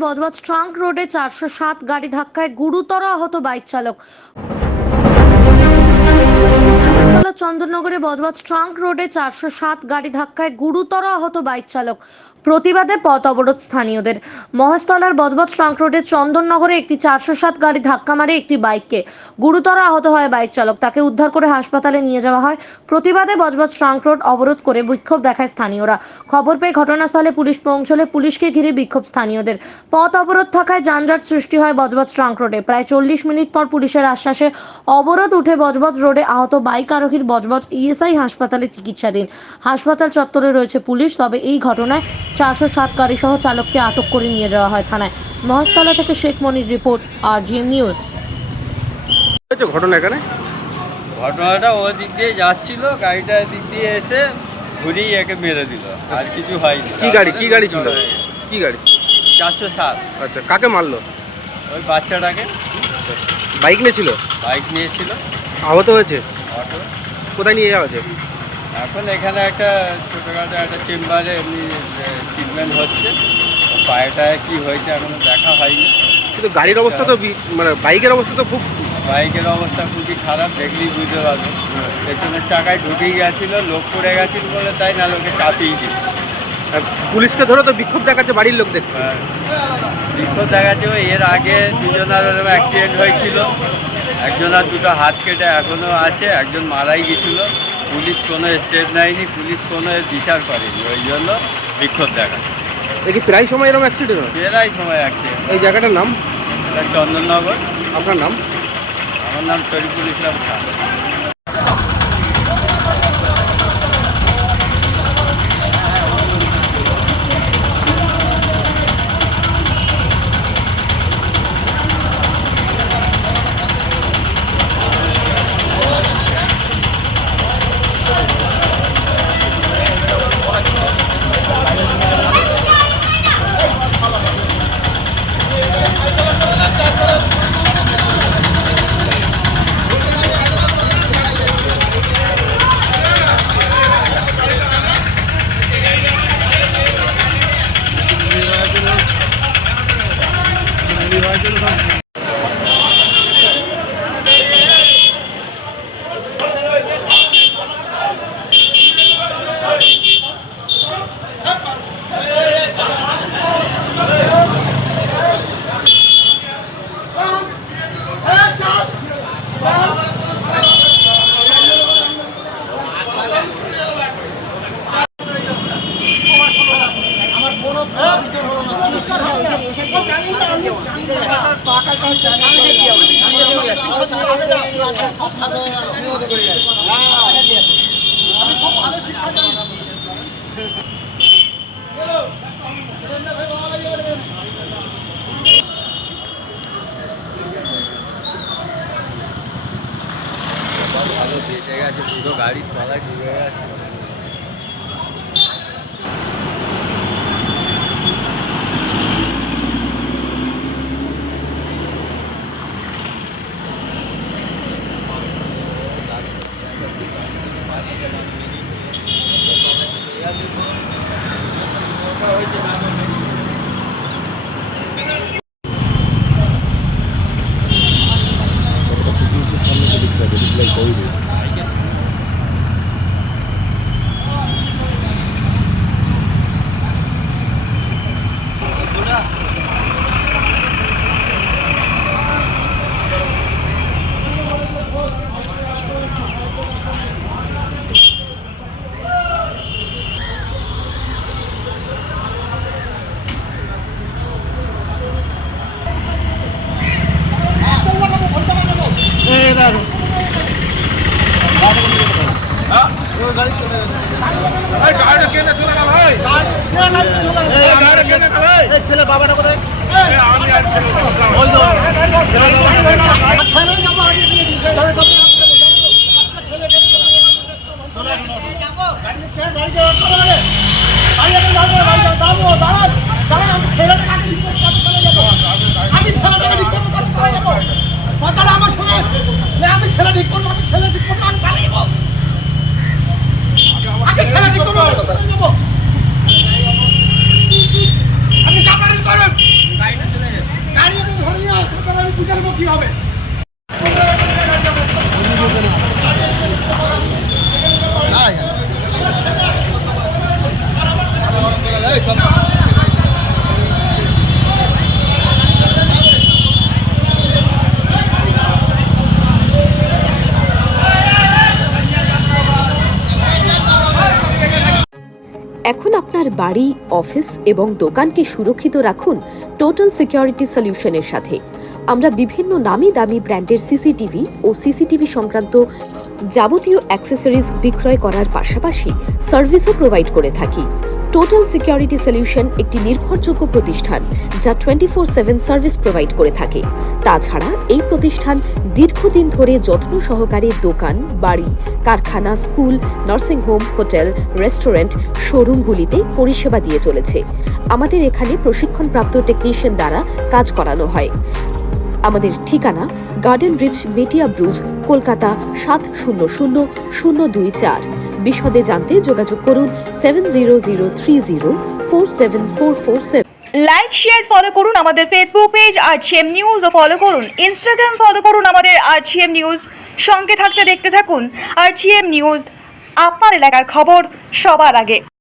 Budge Budge trunk রোডে 407 গাড়ি ধাক্কায় গুরুতর আহত বাইক চালক। চন্দননগরে বজবজ ট্রাঙ্ক রোডে 407 গাড়ি ধাক্কায় গুরুতর আহত বাইক চালক। প্রতিবাদে পথ অবরোধ স্থানীয়দের। মহেশতলার বজবজ ট্রাঙ্ক রোডে চন্দননগরে একটি 407 গাড়ি ধাক্কা মারে একটি বাইককে। গুরুতর আহত হয় বাইক চালক, তাকে উদ্ধার করে হাসপাতালে নিয়ে যাওয়া হয়। প্রতিবাদে বজবজ ট্রাঙ্ক রোড অবরোধ করে বিক্ষোভ দেখায় স্থানীয়রা। খবর পেয়ে ঘটনাস্থলে পুলিশ পৌঁছলে পুলিশকে ঘিরে বিক্ষোভ স্থানীয়দের। পথ অবরোধ থাকায় যানজট সৃষ্টি হয় বজবজ ট্রাঙ্ক রোডে। প্রায় 40 মিনিট পর পুলিশের আশ্বাসে অবরোধ উঠে বজবজ রোডে আহত বাইক আরোহীর বজবজ ইএসআই হাসপাতালে চিকিৎসাধীন। হাসপাতাল চত্বরে রয়েছে পুলিশ। তবে এই ঘটনায় 407 গাড়ি সহ চালককে আটক করে নিয়ে যাওয়া হয় থানায়। মহেশতলা থেকে শেখ মনির রিপোর্ট, RGM নিউজ। ঘটনাটা ও দিক দিয়ে যাচ্ছিল, গাড়িটা দিক দিয়ে এসে ঘুরিয়ে একে মেরে দিল, আর কিছু হয়নি। কি গাড়ি ছিল? কি গাড়ি? 407। আচ্ছা, কাকে মারলো? ওই বাচ্চাটাকে। বাইক নিয়েছিল? বাইক নিয়েছিল। আহত হয়েছে? অটো। কোথায় নিয়ে যাওয়া হয়েছে? এখন এখানে একটা ছোটোখাটো একটা চেম্বারে এমনি ট্রিটমেন্ট হচ্ছে। পায়েটায় কি হয়েছে এখনো দেখা হয়নি। কিন্তু গাড়ির অবস্থা তো মানে বাইকের অবস্থা তো খুব। বাইকের অবস্থা খুবই খারাপ, দেখলেই বুঝতে পারবে। পেছনের চাকায় ঢুকেই গেছিলো, লোক পড়ে গেছিল বলে, তাই না লোকে চাপিয়ে দিল। পুলিশকে ধরে তো বিক্ষোভ দেখাচ্ছে বাড়ির লোক দেখছে। বিক্ষোভ দেখাচ্ছে। এর আগে দুজনের অ্যাক্সিডেন্ট হয়েছিল, একজনের দুটো হাত কেটে এখনও আছে, একজন মারাই গেছিল। পুলিশ কোনো স্টেপ নেয়নি, পুলিশ কোনো বিচার করেনি, ওই জন্য বিক্ষোভ দেখাচ্ছে। দেখি প্রায় সময় এরকম অ্যাক্সিডেন্ট হয়? প্রায় সময় অ্যাক্সিডেন্ট। এই জায়গাটার নাম? এটা চন্দননগর। আপনার নাম? আমার নাম শরীফুল ইসলাম খান। ভালো বেঁচে গেছে, পুরো গাড়ির তলায় ঢুকে গেছে। ছেলে বাবাটা কোথায়? আমি ছেলে ঠিক করবো, আমি ছেলে ঠিক করবো, আমি পালিয়ে যাবো। আগে ছেলে ঠিক করবো, আমি পালিয়ে যাবো। আপনি চাপারি করুন। বাড়ি, অফিস এবং দোকানকে সুরক্ষিত রাখুন টোটাল সিকিউরিটি সলিউশনের সাথে। আমরা বিভিন্ন নামি দামি ব্র্যান্ডের সিসিটিভি ও সিসিটিভি সংক্রান্ত যাবতীয় অ্যাক্সেসরিজ বিক্রয় করার পাশাপাশি সার্ভিসও প্রোভাইড করে থাকি। টোটাল সিকিউরিটি সলিউশন একটি নির্ভরযোগ্য প্রতিষ্ঠান যা 24/7 সার্ভিস প্রোভাইড করে থাকে। তাছাড়া এই প্রতিষ্ঠান দীর্ঘদিন ধরে যত্ন সহকারে দোকান, বাড়ি, কারখানা, school, nursing home, hotel, restaurant, শোরুমগুলিতে পরিষেবা দিয়ে চলেছে। আমাদের এখানে প্রশিক্ষণপ্রাপ্ত টেকনিশিয়ান দ্বারা কাজ করানো হয়। আমাদের ঠিকানা গার্ডেন রিচ, মেটিয়া ব্রুজ, কলকাতা 700024। বিশদে জানতে যোগাযোগ করুন 7003047447। লাইক, শেয়ার, ফলো করুন আমাদের ফেসবুক পেজ আরজিএম নিউজ ও ফলো করুন ইনস্টাগ্রাম, ফলো করুন আমাদের আরজিএম নিউজ। সঙ্গে থাকতে দেখতে থাকুন আরজিএম নিউজ, আপনার এলাকার খবর সবার আগে।